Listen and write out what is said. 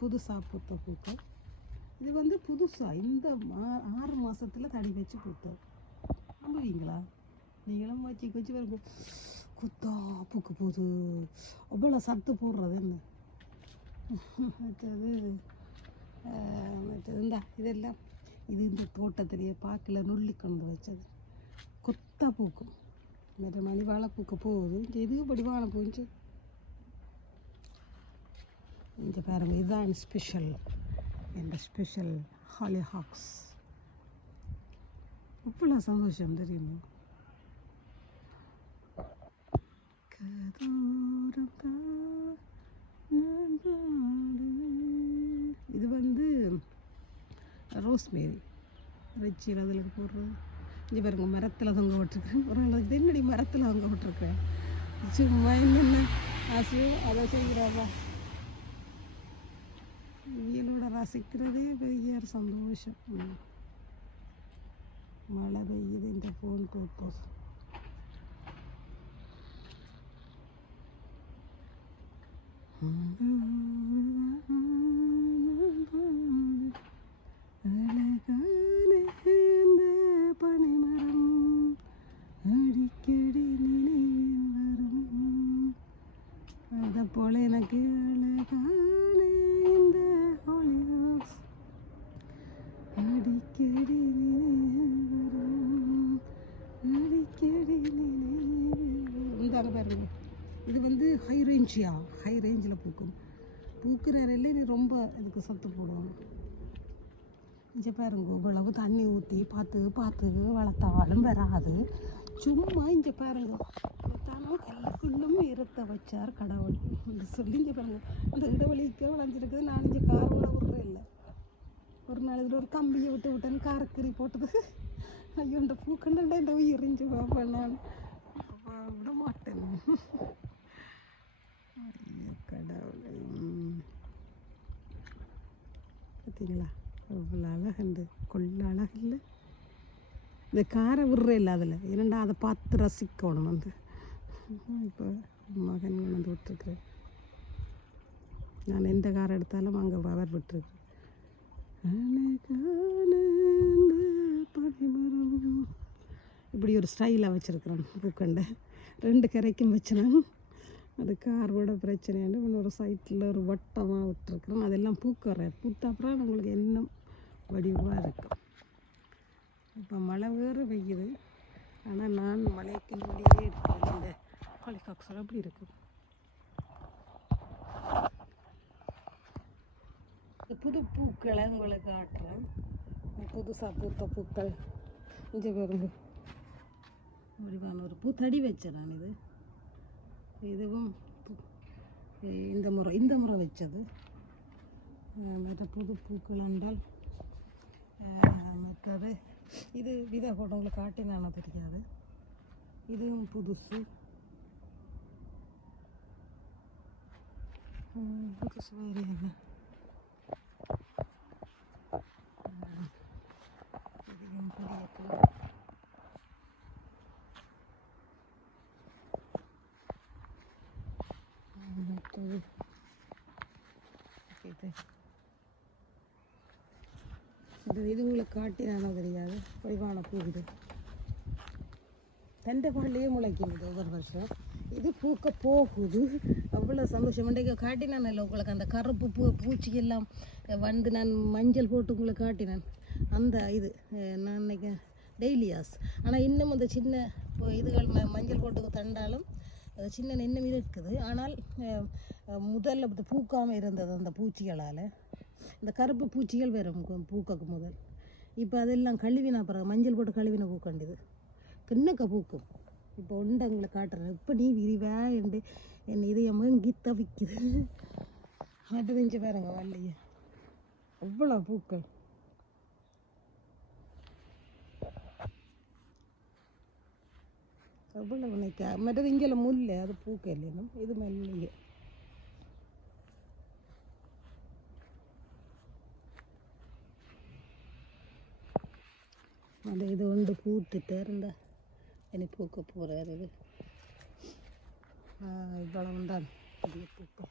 புதுசாக பூத்த பூக்கள். இது வந்து புதுசாக இந்த 6 மாதத்தில் தடி வச்சு பூத்தது. நம்புவீங்களா? நீங்களும் வச்சு வருங்க குத்தா பூக்கு போகுது. அவ்வளோ சத்து போடுறது என்ன. மற்றது இந்தா இதெல்லாம் இது இந்த தோட்டத்திலேயே பார்க்கல நுள்ளி கொண்டு வச்சது கொத்தா பூக்கும். மற்ற மணி வாழை பூக்க போகுது. இது படி வாழை பூஞ்சு இங்கே பாருங்க. இதுதான் ஸ்பெஷல். எந்த ஸ்பெஷல் ஹாலிஹாக்ஸ். இவ்வளோ சந்தோஷம் தெரியுமா? இது வந்து ரோஸ்மேரி ரிச்சியில் அதில் போடுறது. இங்கே பாருங்க மரத்தில் தொங்க விட்டுருக்கேன். ஒரு நாளைக்கு என்னடி மரத்தில் தொங்க விட்டுருக்கேன். சும்மா என்னென்ன ஆசையோ அதை செய்கிறாரா. இயலோட ரசிக்கிறதே பெரிய சந்தோஷம். மழை பெய்யுது. இந்த ஃபோன் போகுது. பனிமரம் அடிக்கடி நினைவில் வரும். அதை போல எனக்கு அழகான இந்த ஹாலிஹாக்ஸ் அடிக்கடி நினைவில் வரும். அடிக்கடி நினைவில் வரும். இந்தாங்க பாருங்க. இது வந்து ஹை ரேஞ்சில் பூக்கும். பூக்கிற நேரில் நீ ரொம்ப இதுக்கு சத்து போடுவாங்க. இங்கே பாருங்க இவ்வளவு தண்ணி ஊற்றி பார்த்து வளர்த்தாலும் வராது. சும்மா இங்கே பாருங்க வளர்த்தாலும் கல்லுக்குள்ளும் ஈரத்தை வச்சார் கடவுள் என்று சொல்லி இங்கே பாருங்க அந்த இடவெளிக்கு விளைஞ்சிருக்குது. நான் இங்கே கார் விடுறேன் இல்லை. ஒரு நாள் இதில் ஒரு கம்பியை விட்டேன்னு காரக்கறி போட்டது. ஐயோ இந்த பூக்கண்டா இந்த உயிரிஞ்சு பார்ப்பேன். நான் விட மாட்டேன். கடவுளை பார்த்தீங்களா? அவ்வளோ அழகுண்டு. கொள்ள அழகு இல்லை. இந்த காரை விடுற இல்லை அதில். ஏன்னா அதை பார்த்து ரசிக்கணும். வந்து இப்போ மகன் வந்து விட்டுருக்குறேன். நான் எந்த காரை எடுத்தாலும் அங்கே அவர் விட்டுருக்குறேன். இப்படி ஒரு ஸ்டைலாக வச்சுருக்குறேன் பூக்கண்டை. 2 கரைக்கும் வச்சுனேன். அது காரோட பிரச்சனைன்னு இன்னொரு சைட்டில் ஒரு வட்டமாக விட்டுருக்குறோம். அதெல்லாம் பூத்த அப்புறம் நம்மளுக்கு இன்னும் வடிவாக இருக்கும். இப்போ மழை வேறு பெய்யுது. ஆனால் நான் மழைக்கு முன்னாடியே இருக்கிறேன். இந்த ஹாலிஹாக்ஸ் அப்படி இருக்குது. இந்த புது பூக்களை உங்களுக்கு காட்டுறேன். புதுசாக பூத்த பூக்கள் இங்கே பாருங்க. வடிவான ஒரு பூத்தடி வச்சேன் நான். இதுவும் இந்த முறை வச்சது. மற்ற புது பூக்கள் என்றால் மற்றது இது விதை கூட உங்களுக்கு காட்டினானோ தெரியாது. இதுவும் புதுசு வேறு என்ன. இதையும் புதிய இது உங்களுக்கு காட்டினானோ தெரியாது. வடிவான பூ. இது தண்டை பால்லையே முளைக்குது ஒவ்வொரு வருஷம். இது பூக்க போகுது. அவ்வளோ சந்தோஷம். இன்றைக்கு காட்டினான் இல்லை உங்களுக்கு அந்த கருப்பு பூச்சிக்கெல்லாம் வந்து நான் மஞ்சள் போட்டு உங்களுக்கு காட்டினான். அந்த இது நான் இன்னைக்கு டெய்லியாஸ். ஆனால் இன்னும் அந்த சின்ன இதுகள் மஞ்சள் போட்டு தண்டாலும் அது சின்ன இன்னும் இருக்குது. ஆனால் முதல்ல பூக்காமல் இருந்தது அந்த பூச்சிகளால். இந்த கருப்பு பூச்சிகள் வேறு பூக்கக்கு முதல். இப்போ அதெல்லாம் கழுவினா பிறகு மஞ்சள் போட்டு கழுவின பூக்கண்டிது கிண்ணக்க பூக்கும். இப்போ உண்டங்களை காட்டுறேன். இப்போ நீ விரிவா என்று என் இதயமாக இங்கே தவிக்குது. நட்டு பாருங்க வரலையே அவ்வளோ பூக்கள். அவ்வளோ உனக்கு மற்றது இங்கே முல்லை அது பூக்க இல்லைன்னா இது மல்லிகை. அது இது ஒன்று பூத்துட்டு இருந்தா இனி பூக்க போகிறார். இது இவ்வளவு தான் புதிய பூக்கள்.